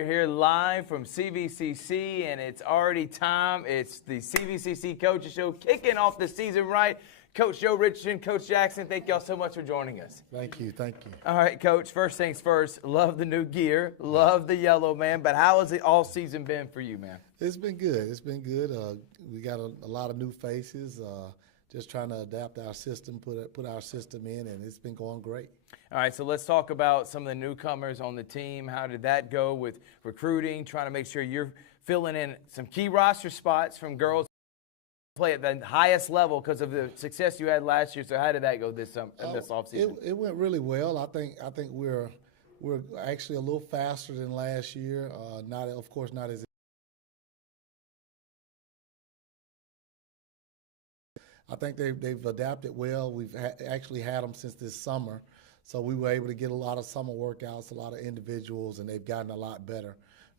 You're here live from CVCC, and it's already time. It's the CVCC Coaches Show kicking off the season right. Coach Joe Richardson, Coach Jackson, thank y'all so much for joining us. Thank you, thank you. All right, Coach, first things first, love the new gear, love the yellow, man, but how has it all season been for you, man? It's been good. It's been good. We got a lot of new faces, just trying to adapt our system, put our system in, and it's been going great. All right, so let's talk about some of the newcomers on the team. How did that go with recruiting, trying to make sure you're filling in some key roster spots from girls play at the highest level because of the success you had last year. So how did that go this offseason? It went really well. I think we're actually a little faster than last year. Of course not as. I think they've adapted well. We've actually had them since this summer, so we were able to get a lot of summer workouts, a lot of individuals, and they've gotten a lot better.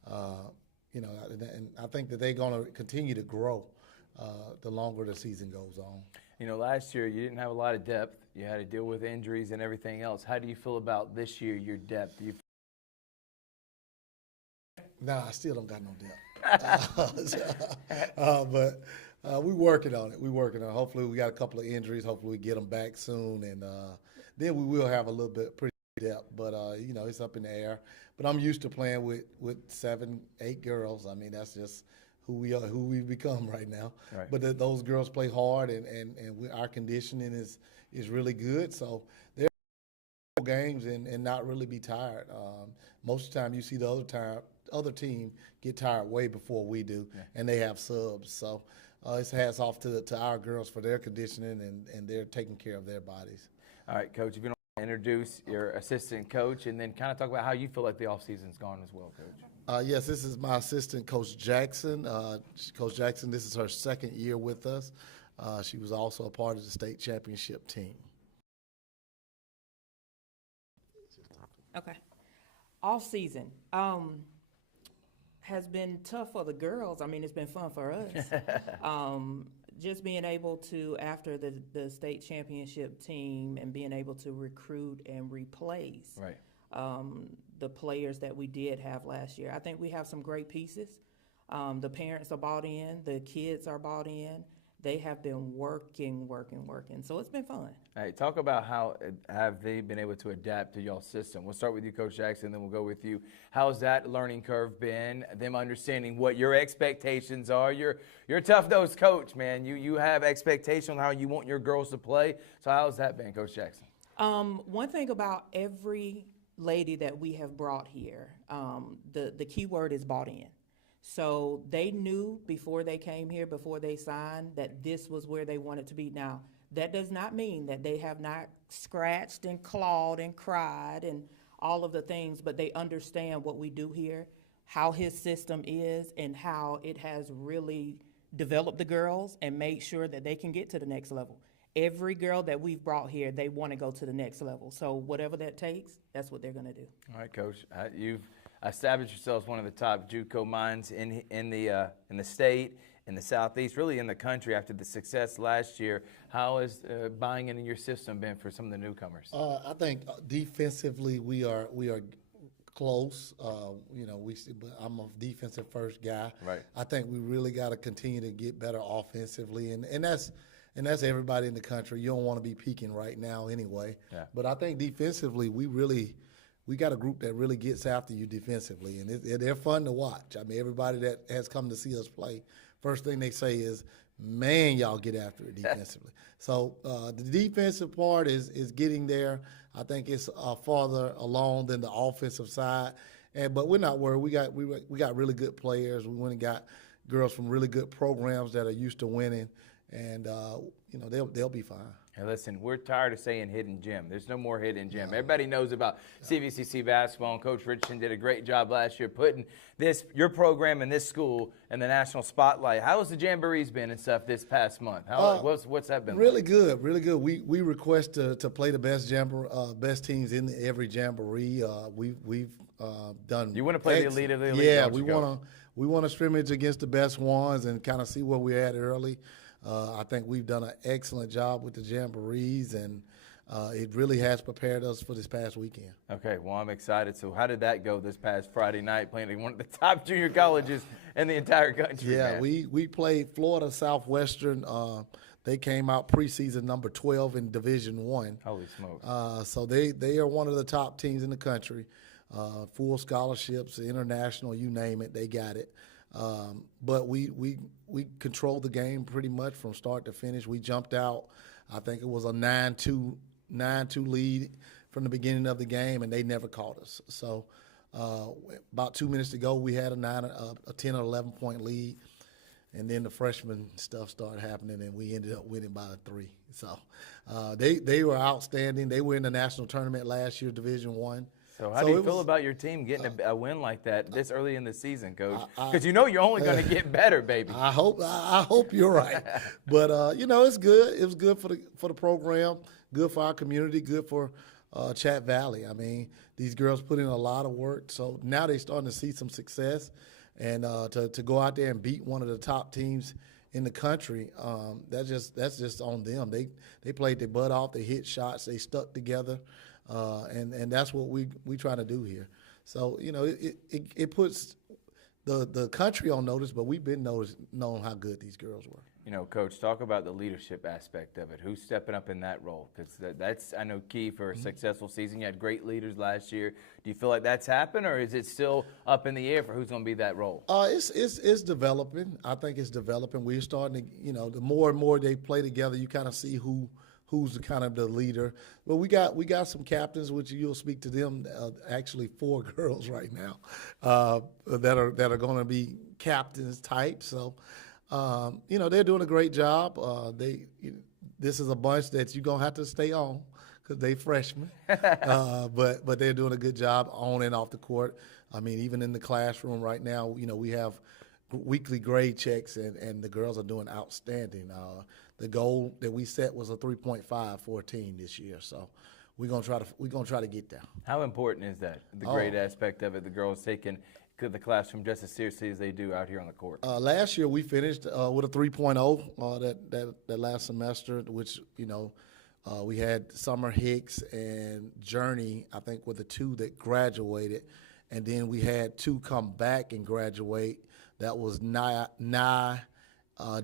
And I think that they're going to continue to grow the longer the season goes on. You know, last year you didn't have a lot of depth. You had to deal with injuries and everything else. How do you feel about this year, your depth? Nah, I still don't got no depth. But we're working on it. We're working on it. Hopefully we got a couple of injuries. Hopefully we get them back soon, and then we will have a little bit pretty depth. But, it's up in the air. But I'm used to playing with 7, 8 girls. I mean, that's just who we are, who we've become right now. Right. But those girls play hard, and our conditioning is really good. So they're games and not really be tired. Most of the time you see the other team get tired way before we do, and they have subs. So it's hats off to our girls for their conditioning, and they're taking care of their bodies. All right, Coach, if you don't introduce your assistant coach and then kind of talk about how you feel like the offseason's gone as well, Coach. Yes, this is my assistant, Coach Jackson. Coach Jackson, this is her second year with us. She was also a part of the state championship team. Okay. Off season has been tough for the girls. I mean, it's been fun for us. Just being able to, after the state championship team, and being able to recruit and replace the players that we did have last year. I think we have some great pieces. The parents are bought in. The kids are bought in. They have been working. So it's been fun. All right, talk about how have they been able to adapt to y'all's system. We'll start with you, Coach Jackson, then we'll go with you. How's that learning curve been? Them understanding what your expectations are. You're a tough-nosed coach, man. You have expectations on how you want your girls to play. So how's that been, Coach Jackson? One thing about every lady that we have brought here, the key word is bought in. So they knew before they came here, before they signed, that this was where they wanted to be. Now, that does not mean that they have not scratched and clawed and cried and all of the things, but they understand what we do here, how his system is, and how it has really developed the girls and made sure that they can get to the next level. Every girl that we've brought here, they want to go to the next level. So whatever that takes, that's what they're going to do. All right, Coach. You've established yourselves one of the top JUCO minds in the state, in the Southeast, really in the country after the success last year. How has buying into your system been for some of the newcomers? I think defensively we are close. But I'm a defensive first guy. Right. I think we really got to continue to get better offensively, and that's everybody in the country. You don't want to be peaking right now anyway. Yeah. But I think defensively we got a group that really gets after you defensively, and they're fun to watch. I mean, everybody that has come to see us play, first thing they say is, man, y'all get after it defensively. So the defensive part is getting there. I think it's farther along than the offensive side, but we're not worried. We got really good players. We went and got girls from really good programs that are used to winning, and they'll be fine. Hey, listen, we're tired of saying hidden gem. There's no more hidden gem. Everybody knows about CVCC basketball, and Coach Richardson did a great job last year putting your program and this school in the national spotlight. How has the jamborees been and stuff this past month? What's that been really like? Good, really good. We request to play the best teams in every jamboree. We've done. You want to play the elite of the elite? Yeah, we want to scrimmage against the best ones and kind of see where we're at early. I think we've done an excellent job with the jamborees, and it really has prepared us for this past weekend. Okay, well, I'm excited. So how did that go this past Friday night, playing one of the top junior colleges in the entire country? Yeah, man? we played Florida Southwestern. They came out preseason number 12 in Division One. Holy smokes. So they are one of the top teams in the country. Full scholarships, international, you name it, they got it. But we controlled the game pretty much from start to finish. We jumped out. I think it was a 9-2 lead from the beginning of the game, and they never caught us. So about 2 minutes to go, we had a 10 or 11 point lead. And then the freshman stuff started happening, and we ended up winning by 3. So they were outstanding. They were in the national tournament last year, Division One. So how do you feel about your team getting a win like that this early in the season, Coach? Because you're only going to get better, baby. I hope you're right. But it's good. It was good for the program, good for our community, good for Chat Valley. I mean, these girls put in a lot of work, so now they're starting to see some success. And to go out there and beat one of the top teams in the country, that's just on them. They played their butt off. They hit shots. They stuck together, and that's what we try to do here. So it puts the country on notice, but we've been known how good these girls were. Coach, talk about the leadership aspect of it. Who's stepping up in that role? Because that's, I know, key for a successful season. You had great leaders last year. Do you feel like that's happened, or is it still up in the air for who's going to be that role? It's developing. I think it's developing. We're starting to, the more and more they play together, you kind of see who's kind of the leader. But we got some captains, which you'll speak to them. Actually, 4 girls right now that are going to be captains type. So. They're doing a great job. This is a bunch that you're gonna have to stay on because they freshmen, but they're doing a good job on and off the court. I mean, even in the classroom right now, we have weekly grade checks, and the girls are doing outstanding. The goal that we set was a 3.5 for a team this year, so we're gonna try to get there. How important is that? The grade aspect of it, the girls taking the classroom just as seriously as they do out here on the court. Last year we finished with a 3.0 that last semester, which we had Summer Hicks and Journey, I think, were the 2 that graduated, and then we had 2 come back and graduate. That was Nye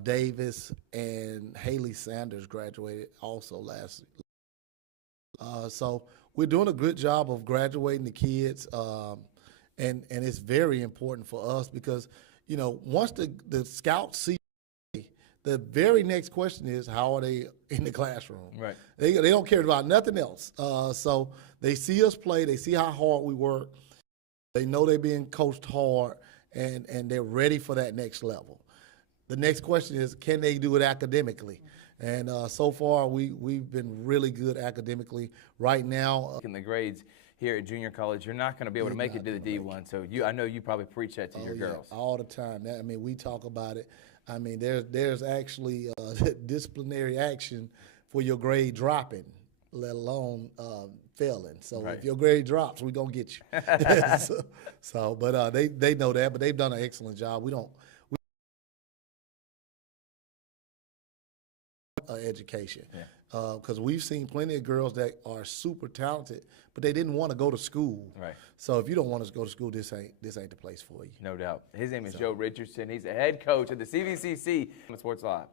Davis and Haley Sanders graduated also last. So we're doing a good job of graduating the kids. And it's very important for us because, once the scouts see, the very next question is, how are they in the classroom? Right. They don't care about nothing else. So they see us play. They see how hard we work. They know they're being coached hard, and they're ready for that next level. The next question is, can they do it academically? And so far, we've been really good academically. Right now, in the grades here at junior college, you're not going to be able to make it to the D1. So I know you probably preach that to your girls all the time. We talk about it. I mean, there's actually disciplinary action for your grade dropping, let alone failing. So right. If your grade drops, we're gonna get you. But they know that. But they've done an excellent job. We education. Yeah. Because we've seen plenty of girls that are super talented, but they didn't want to go to school. Right. So if you don't want to go to school, this ain't the place for you. No doubt. His name is Joe Richardson. He's the head coach of the CVCC Sports Live.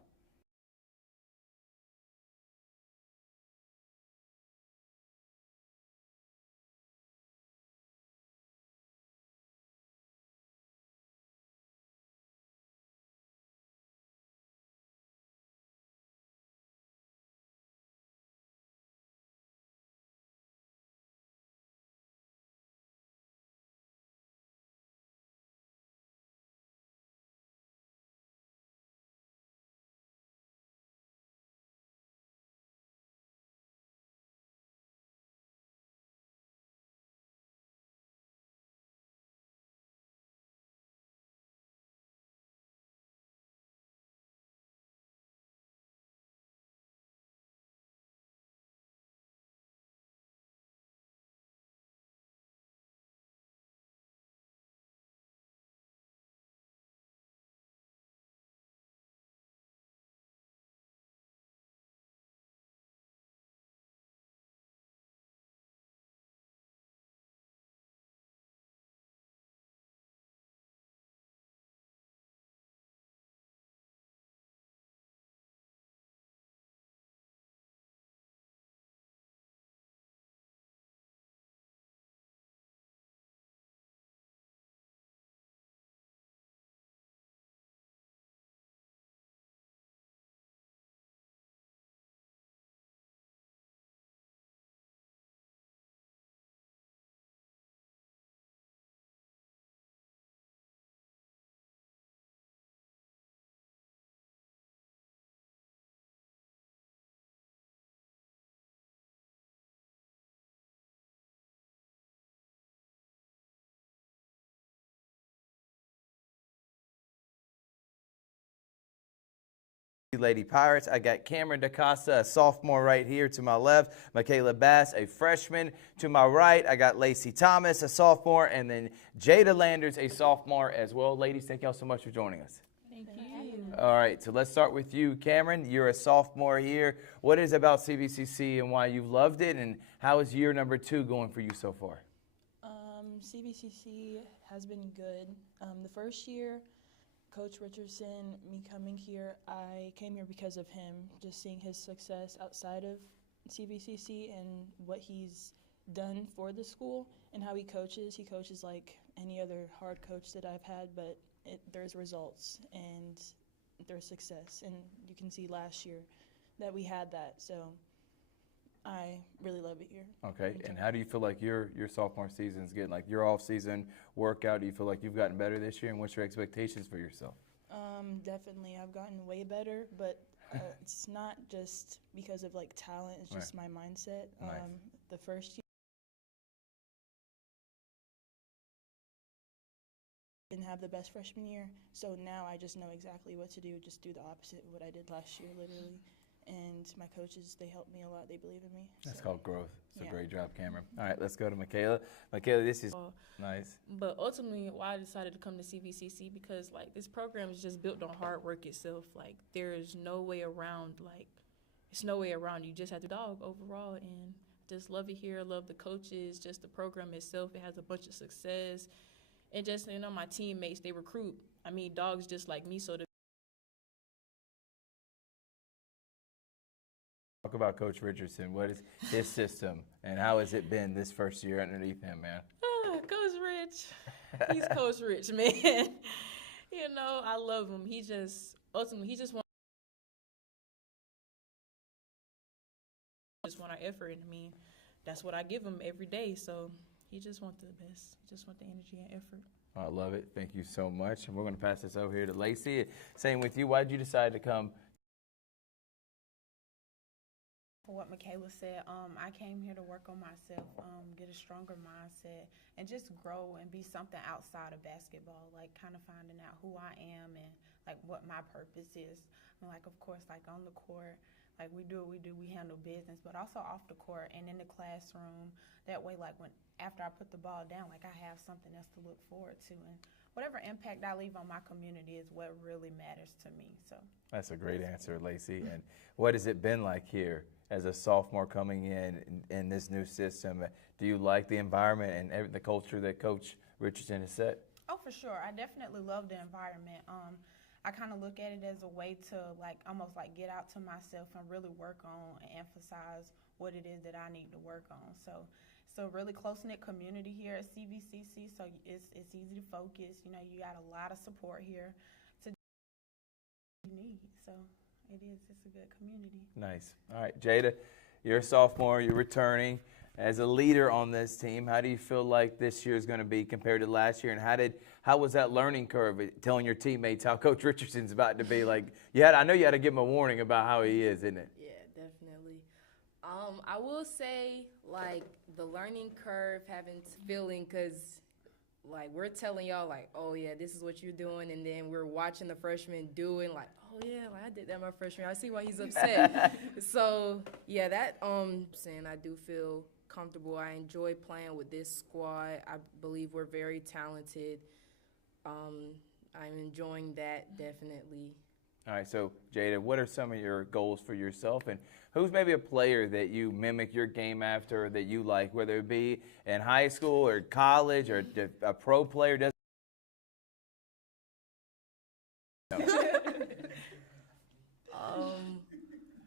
Lady Pirates. I got Cameron DaCosta, a sophomore right here to my left. Michaela Bass, a freshman to my right. I got Lacey Thomas, a sophomore, and then Jada Landers, a sophomore as well. Ladies, thank y'all so much for joining us. Thank you. All right, so let's start with you, Cameron. You're a sophomore here. What is it about CVCC and why you've loved it, and how is year number 2 going for you so far? CVCC has been good. The first year, Coach Richardson, me coming here, I came here because of him, just seeing his success outside of CVCC and what he's done for the school and how he coaches. He coaches like any other hard coach that I've had, but there's results and there's success. And you can see last year that we had that. So I really love it here. Okay, and how do you feel like your sophomore season is getting, like your off-season workout? Do you feel like you've gotten better this year, and what's your expectations for yourself? Definitely, I've gotten way better, but it's not just because of like talent. It's just my mindset. Nice. The first year, didn't have the best freshman year, so now I just know exactly what to do. Just do the opposite of what I did last year, literally. And my coaches, they helped me a lot. They believe in me. That's so. called growth. It's Yeah. a great job, Cameron. All right, let's go to Michaela. Michaela, this is nice. But ultimately, why I decided to come to CVCC, because like this program is just built on hard work itself. Like there's no way around. Like it's no way around. You just have to dog overall, and just love it here. Love the coaches. Just the program itself. It has a bunch of success, and just my teammates, they recruit. I mean, dogs just like me. So Talk about Coach Richardson. What is his system, and how has it been this first year underneath him, man? Coach Rich, he's Coach Rich, man. I love him. He just ultimately wants our effort, and I mean, that's what I give him every day. So he just wants the best. He just wants the energy and effort. I love it. Thank you so much. And we're going to pass this over here to Lacey. Same with you. Why did you decide to come? For what Michaela said, I came here to work on myself, get a stronger mindset, and just grow and be something outside of basketball, like kind of finding out who I am and like what my purpose is. And like, of course, like on the court, like we do what we do, we handle business, but also off the court and in the classroom. That way, like after I put the ball down, like I have something else to look forward to. And whatever impact I leave on my community is what really matters to me. So That's a great answer, Lacey. And what has it been like here as a sophomore coming in this new system? Do you like the environment and the culture that Coach Richardson has set? Oh, for sure. I definitely love the environment. I kind of look at it as a way to like almost like get out to myself and really work on and emphasize what it is that I need to work on. So it's a really close-knit community here at CVCC, so it's easy to focus. You got a lot of support here to need. So it's a good community. Nice. All right, Jada, you're a sophomore, you're returning. As a leader on this team, how do you feel like this year is going to be compared to last year? And how was that learning curve, telling your teammates how Coach Richardson's about to be? Like, I know you had to give him a warning about how he is, isn't it? Yeah, definitely. I will say, like, the learning curve, having feeling, because, like, we're telling y'all, like, oh, yeah, this is what you're doing, and then we're watching the freshmen doing, like, oh, yeah, like, I did that my freshman year. I see why he's upset. So, yeah, that, saying I do feel comfortable. I enjoy playing with this squad. I believe we're very talented. I'm enjoying that, definitely. All right, so Jada, what are some of your goals for yourself, and who's maybe a player that you mimic your game after that you like, whether it be in high school or college or a pro player?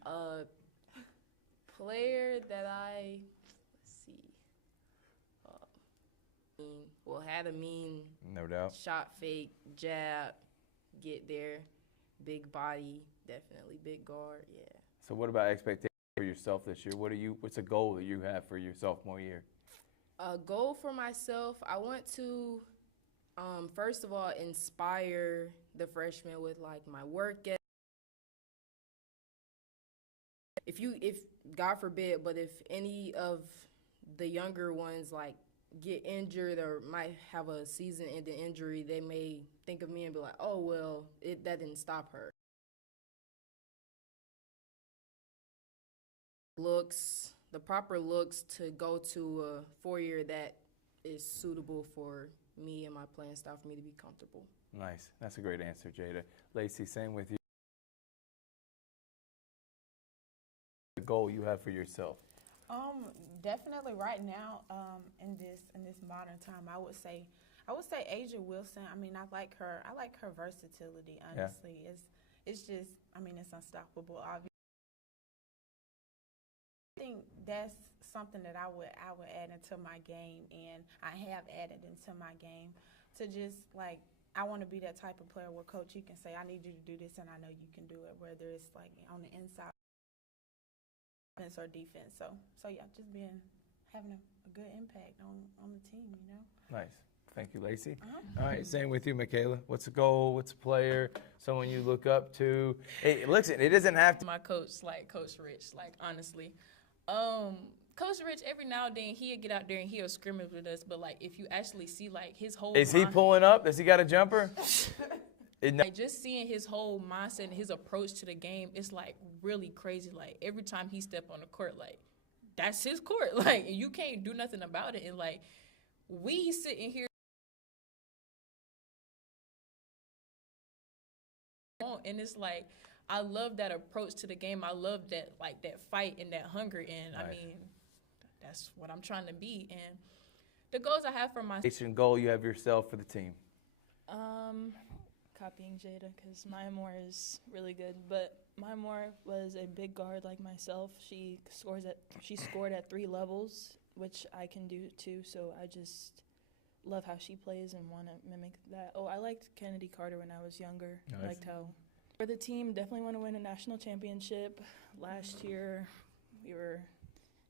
A player that had a mean, No doubt. shot fake, jab, get there, big body, definitely big guard, yeah. So what about expectations for yourself this year? What's a goal that you have for your sophomore year? A goal for myself, I want to, first of all, inspire the freshmen with like my work ethic. If God forbid, but if any of the younger ones like get injured or might have a season-ending injury, they may think of me and be like, oh, well, that didn't stop her. looks, the proper looks to go to a 4-year that is suitable for me and my playing style for me to be comfortable. Nice. That's a great answer, Jada. Lacey, same with you. The goal you have for yourself. Definitely right now, in this modern time, I would say Asia Wilson. I mean, I like her versatility, honestly. It's just, I mean, it's unstoppable, obviously. I think that's something that I would add into my game, and I have added into my game to just like, I want to be that type of player where coach, you can say, I need you to do this, and I know you can do it, whether it's like on the inside or defense. So yeah, just having a good impact on the team, you know. Nice. Thank you, Lacey. All right, same with you, Michaela. What's a goal? What's a player? Someone you look up to? Hey, listen, it doesn't have to. My coach, like Coach Rich, like honestly. Coach Rich, every now and then he'll get out there and he'll scrimmage with us, but like if you actually see like his whole Is he pulling up? Does he got a jumper? Like just seeing his whole mindset and his approach to the game, it's like really crazy. Like every time he step on the court, like that's his court. Like you can't do nothing about it. And like we sitting here and it's like I love that approach to the game. I love that like that fight and that hunger. And Nice. I mean, that's what I'm trying to be. And the goals I have for my Goal you have yourself for the team. Copying Jada, because Maya Moore is really good, but Maya Moore was a big guard like myself. She scored at 3 levels, which I can do too, so I just love how she plays and want to mimic that. Oh, I liked Kennedy Carter when I was younger. Nice. I liked how for the team, definitely want to win a national championship. Last year we were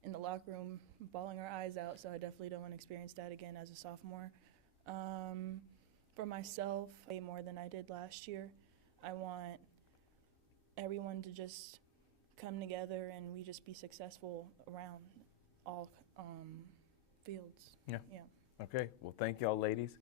in the locker room bawling our eyes out, so I definitely don't want to experience that again as a sophomore. For myself, way more than I did last year. I want everyone to just come together and we just be successful around all fields. Yeah. Yeah. Okay. Well, thank y'all, ladies.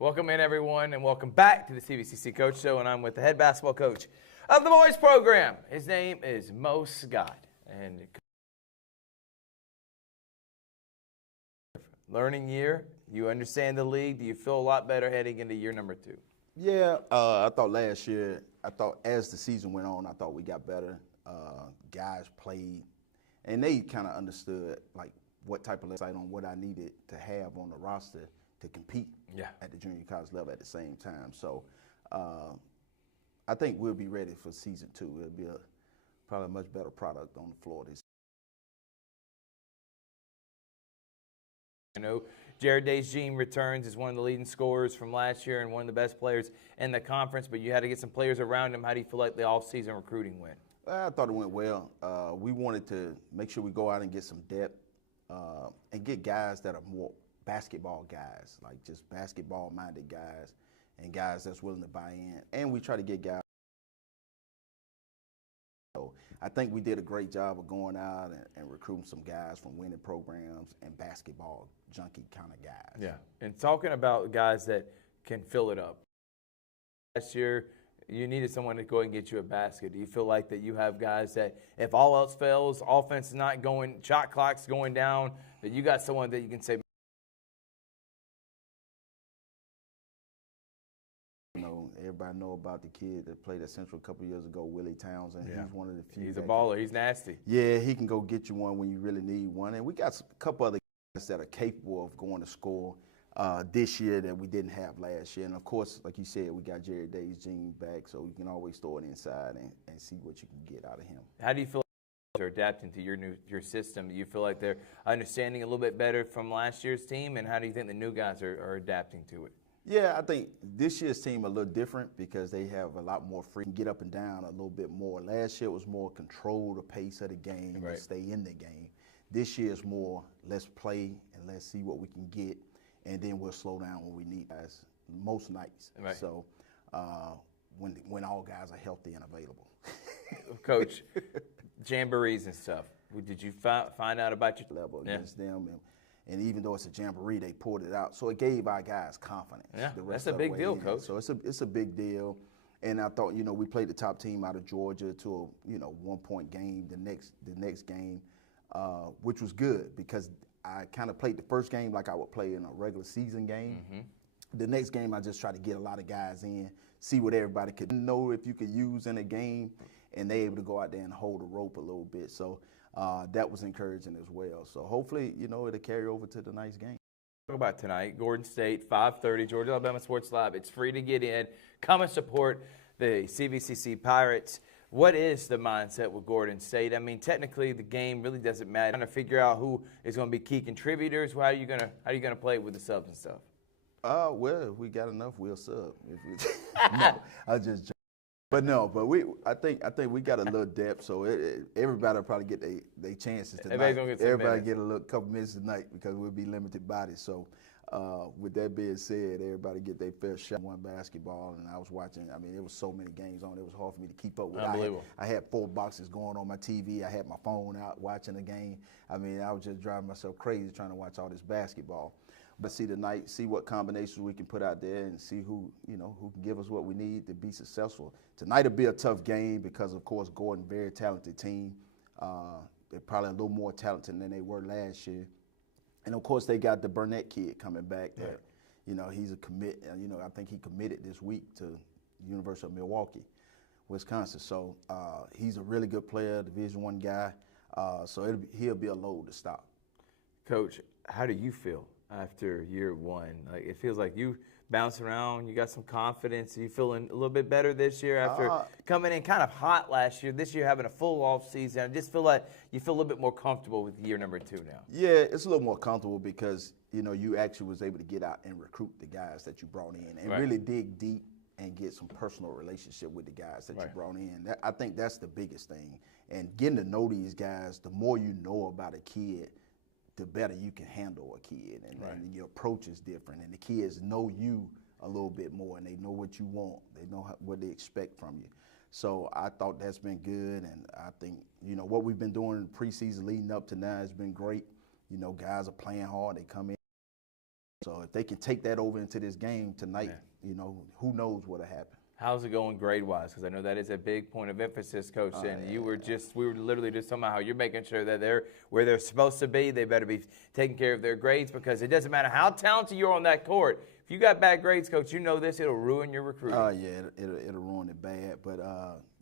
Welcome in, everyone, and welcome back to the CVCC Coach Show, and I'm with the head basketball coach of the boys program. His name is Mo Scott, and learning year, you understand the league. Do you feel a lot better heading into year number 2? Yeah, I thought last year, as the season went on, I thought we got better. Guys played, and they kind of understood, like, what type of insight on what I needed to have on the roster to compete at the junior college level at the same time. So I think we'll be ready for season 2. It'll be probably a much better product on the floor this I know Jared Days-Jean returns as one of the leading scorers from last year and one of the best players in the conference, but you had to get some players around him. How do you feel like the off-season recruiting went? I thought it went well. We wanted to make sure we go out and get some depth and get guys that are more basketball guys, like just basketball-minded guys and guys that's willing to buy in. And we try to get guys. So I think we did a great job of going out and recruiting some guys from winning programs and basketball junkie kind of guys. Yeah, and talking about guys that can fill it up. Last year, you needed someone to go ahead and get you a basket. Do you feel like that you have guys that if all else fails, offense is not going, shot clock's going down, that you got someone that you can say, Everybody know about the kid that played at Central a couple years ago, Willie Townsend. Yeah. He's one of the few. He's a baller. He's nasty. Yeah, he can go get you one when you really need one. And we got a couple other guys that are capable of going to score this year that we didn't have last year. And, of course, like you said, we got Jared Days-Jean back, so you can always throw it inside and see what you can get out of him. How do you feel like they're adapting to your system? Do you feel like they're understanding a little bit better from last year's team? And how do you think the new guys are adapting to it? Yeah, I think this year's team a little different because they have a lot more free, get up and down a little bit more. Last year was more control the pace of the game and stay in the game. This year is more let's play and let's see what we can get, and then we'll slow down when we need guys most nights. Right. So when all guys are healthy and available. Coach, jamborees and stuff. Did you find out about your level against them? And even though it's a jamboree, they pulled it out. So it gave our guys confidence. Yeah, that's a big deal, Coach. So it's a big deal. And I thought, we played the top team out of Georgia to a, 1-point game the next game, which was good because I kind of played the first game like I would play in a regular season game. Mm-hmm. The next game, I just tried to get a lot of guys in, see what everybody could know if you could use in a game, and they able to go out there and hold the rope a little bit. So that was encouraging as well. So hopefully, it'll carry over to the next game. Talk about tonight, Gordon State, 5:30, Georgia Alabama Sports Lab. It's free to get in. Come and support the CVCC Pirates. What is the mindset with Gordon State? I mean, technically, the game really doesn't matter. Trying to figure out who is going to be key contributors. How are you gonna play with the subs and stuff? Well, if we got enough, we'll sub. No, I just joke. But I think we got a little depth, so everybody will probably get their chances tonight. Everybody get a little couple minutes tonight because we'll be limited bodies. So with that being said, everybody get their fair shot. One basketball, and I was watching. I mean, there was so many games on. It was hard for me to keep up with. Unbelievable. I had 4 boxes going on my TV. I had my phone out watching the game. I mean, I was just driving myself crazy trying to watch all this basketball. But see tonight, see what combinations we can put out there and see who can give us what we need to be successful. Tonight will be a tough game because, of course, Gordon, very talented team. They're probably a little more talented than they were last year. And, of course, they got the Burnett kid coming back that, he's a commit. I think he committed this week to University of Milwaukee, Wisconsin. So he's a really good player, Division I guy. So he'll be a load to stop. Coach, how do you feel after year one? Like, it feels like you bounce around, you got some confidence. Are you feeling a little bit better this year after coming in kind of hot last year? This year having a full off season. I just feel like you feel a little bit more comfortable with year number 2 now. Yeah, it's a little more comfortable because, you actually was able to get out and recruit the guys that you brought in and really dig deep and get some personal relationship with the guys that you brought in. I think that's the biggest thing. And getting to know these guys, the more you know about a kid, the better you can handle a kid, and your approach is different, and the kids know you a little bit more, and they know what you want. They know what they expect from you. So I thought that's been good, and I think, what we've been doing in the preseason leading up to now has been great. Guys are playing hard. They come in. So if they can take that over into this game tonight, you know, who knows what'll happen. How's it going grade-wise? Because I know that is a big point of emphasis, Coach. And we were literally just talking about how you're making sure that they're where they're supposed to be. They better be taking care of their grades, because it doesn't matter how talented you're on that court. If you got bad grades, Coach, you know this, it'll ruin your recruiting. Yeah, it'll ruin it bad. But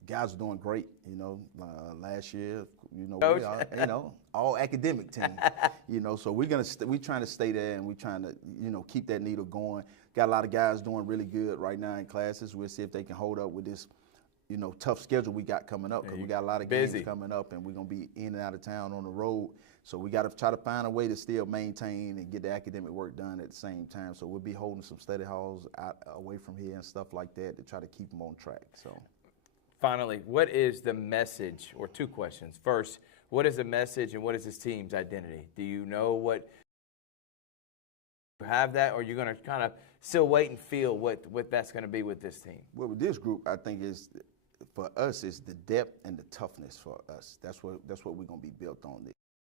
guys are doing great. You know, last year, you know, Coach. we are, you know, all academic team. You know, so we're trying to stay there, and we're trying to, you know, keep that needle going. Got a lot of guys doing really good right now in classes. We'll see if they can hold up with this, you know, tough schedule we got coming up, because we got a lot of games coming up, and we're going to be in and out of town on the road. So we got to try to find a way to still maintain and get the academic work done at the same time. So we'll be holding some study halls out away from here and stuff like that to try to keep them on track. So Finally, what is the message, or two questions. First, what is the message and what is this team's identity? Do you know what you have that, or you're going to kind of still wait and feel what that's going to be with this team? Well, with this group, I think for us is the depth and the toughness for us. That's what we're going to be built on.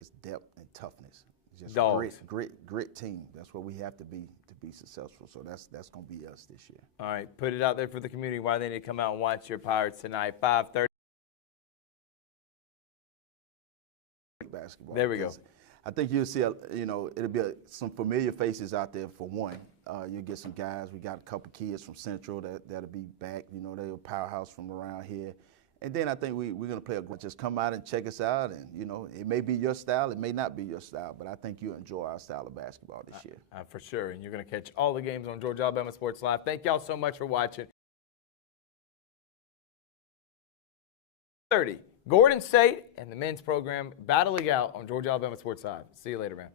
It's depth and toughness. Just Dogs. grit team. That's what we have to be successful. So that's going to be us this year. All right, put it out there for the community why they need to come out and watch your Pirates tonight, 5:30. Basketball. There we go. I think you'll see, you know, it'll be some familiar faces out there for one. You'll get some guys. We got a couple kids from Central that'll be back. You know, they're a powerhouse from around here. And then I think we're going to play just come out and check us out. And, you know, it may be your style. It may not be your style. But I think you'll enjoy our style of basketball this year. For sure. And you're going to catch all the games on Georgia Alabama Sports Live. Thank y'all so much for watching. 30. Gordon State and the men's program battle it out on Georgia Alabama Sports Live. See you later, man.